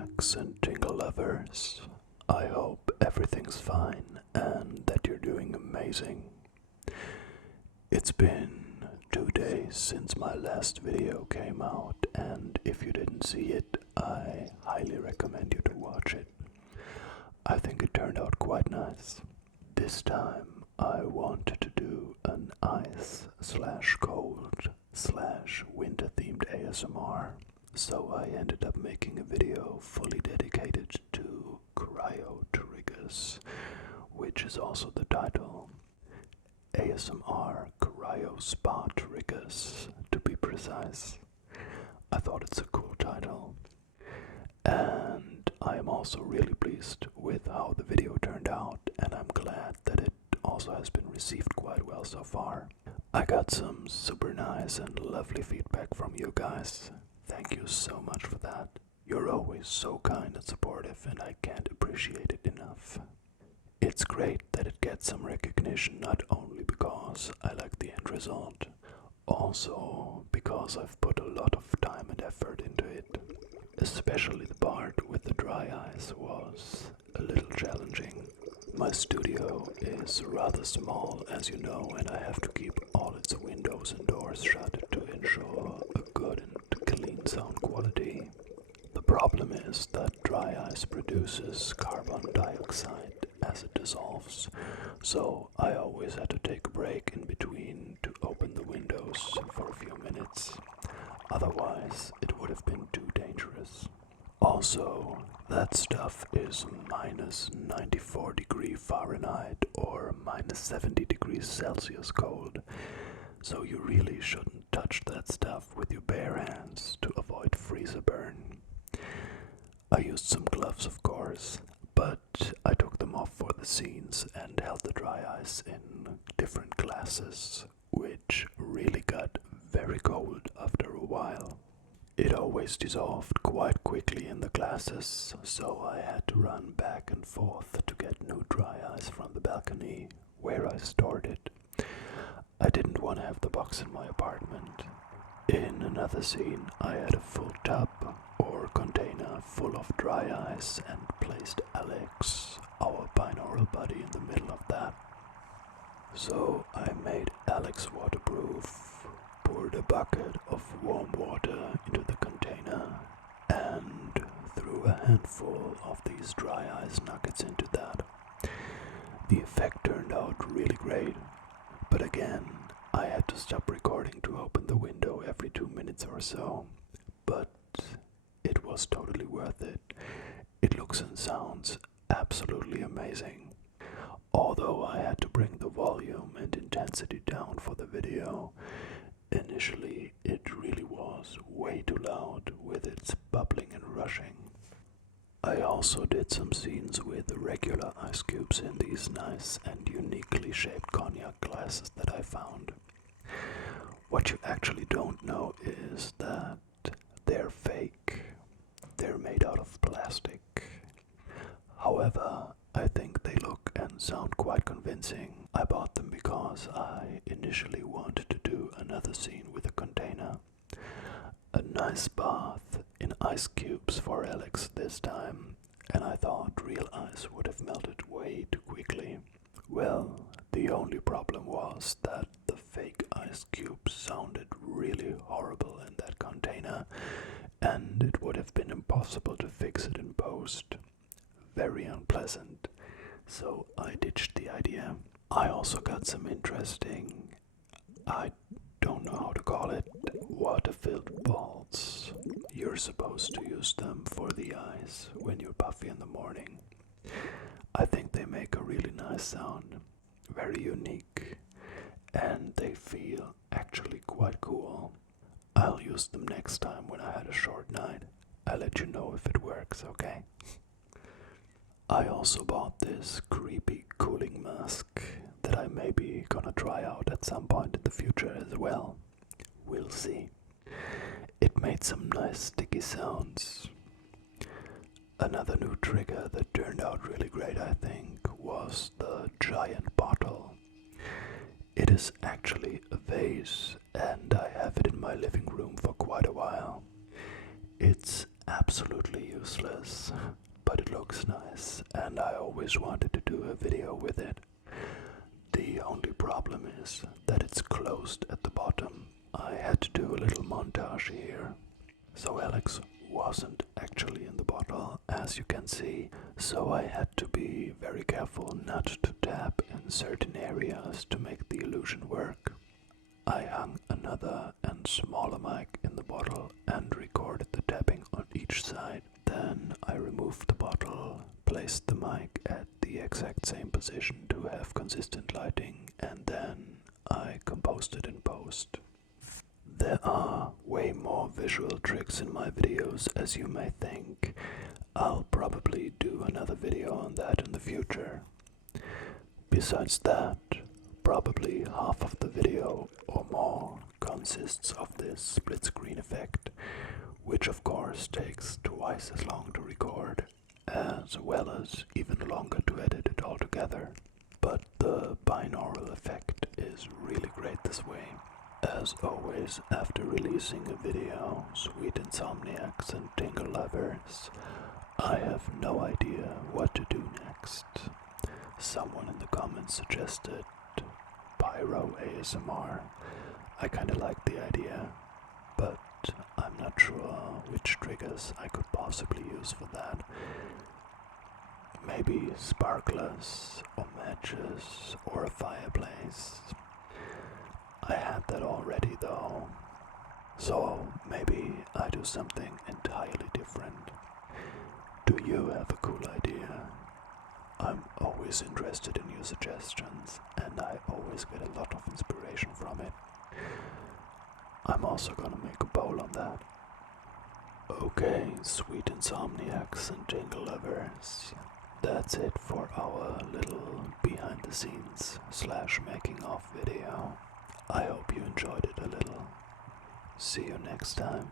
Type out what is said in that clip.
insomniacs and tingle lovers. I hope everything's fine and that you're doing amazing. It's been 2 days since my last video came out, and if you didn't see it, I highly recommend you to watch it. I think it turned out quite nice. This time I wanted to do an ice/cold/winter themed ASMR. So I ended up making a video fully dedicated to Cryo Triggers, which is also the title. ASMR Cryo Spa Triggers, to be precise. I thought it's a cool title. And I am also really pleased with how the video turned out, and I'm glad that it also has been received quite well so far. I got some super nice and lovely feedback from you guys. Thank you so much for that. You're always so kind and supportive, and I can't appreciate it enough. It's great that it gets some recognition, not only because I like the end result, also because I've put a lot of time and effort into it. Especially the part with the dry eyes was a little challenging. My studio is rather small, as you know, and I have to keep all its windows and doors shut to ensure a good and clean sound quality. The problem is that dry ice produces carbon dioxide as it dissolves, so I always had to take a break in between to open the windows for a few minutes. Otherwise, it would have been too dangerous. Also, that stuff is minus 94 degrees Fahrenheit or minus 70 degrees Celsius cold, so you really shouldn't touch that stuff with your bare hands to avoid freezer burn. I used some gloves, of course, but I took them off for the scenes and held the dry ice in different glasses, which really got very cold after a while. It always dissolved quite quickly in the glasses, so I had to run back and forth to get new dry ice from the balcony where I stored it. I didn't want to have the box in my apartment. In another scene, I had a full tub or container full of dry ice and placed Alex, our binaural buddy, in the middle of that. So I made Alex waterproof, poured a bucket of warm water into the container, and threw a handful of these dry ice nuggets into that. The effect turned out really great, but again, I had to stop recording to open the window every 2 minutes or so. But it was totally worth it. It looks and sounds absolutely amazing. Although I had to bring the volume and intensity down for the video, initially it really was way too loud with its bubbling and rushing. I also did some scenes with regular ice cubes in these nice and uniquely shaped cognac glasses that I found. What you actually don't know is that they're fake. They're made out of plastic. However, I think they look and sound quite convincing. I bought them because I initially wanted to do another scene with a container. A nice bath in ice cubes for Alex this time, and I thought real ice would have melted way too quickly. Well, the only problem was that the fake ice cubes sounded really horrible in that container, and it would have been impossible to fix it in post. Very unpleasant, so I ditched the idea. I also got some interesting, I don't know how to call it, water-filled balls. You're supposed to use them for the eyes when you're puffy in the morning. I think they make a really nice sound, very unique, and they feel actually quite cool. I'll use them next time when I had a short night. I'll let you know if it works, okay? I also bought this creepy cooling mask that I may be gonna try out at some point in the future as well. We'll see. It made some nice sticky sounds. Another new trigger that turned out really great, I think, was the giant bottle. It is actually a vase, and I have it in my living room for quite a while. It's absolutely useless, but it looks nice and I always wanted to do a video with it. The only problem is that it's closed at the bottom. I had to do a little montage here. So Alex wasn't actually in the bottle, as you can see, so I had to be very careful not to tap in certain areas to make the illusion work. I hung another and smaller mic in the bottle and recorded the tapping on each side. Then I removed the bottle, placed the mic at the exact same position to have consistent lighting, and then I composed it in post. There are way more visual tricks in my videos, as you may think. I'll probably do another video on that in the future. Besides that, probably half of the video or more consists of this split screen effect, which of course takes twice as long to record, as well as even longer to edit it all together. But the binaural effect is really great this way. As always, after releasing a video, Sweet Insomniacs and Tingle Lovers, I have no idea what to do next. Someone in the comments suggested Pyro ASMR. I kinda like the idea, but I'm not sure which triggers I could possibly use for that. Maybe sparklers, or matches, or a fireplace. I had that already though, so maybe I do something entirely different. Do you have a cool idea? I'm always interested in your suggestions, and I always get a lot of inspiration from it. I'm also gonna make a poll on that. Okay, Sweet Insomniacs and Tingle Lovers, that's it for our little behind the scenes / making of video. I hope you enjoyed it a little. See you next time.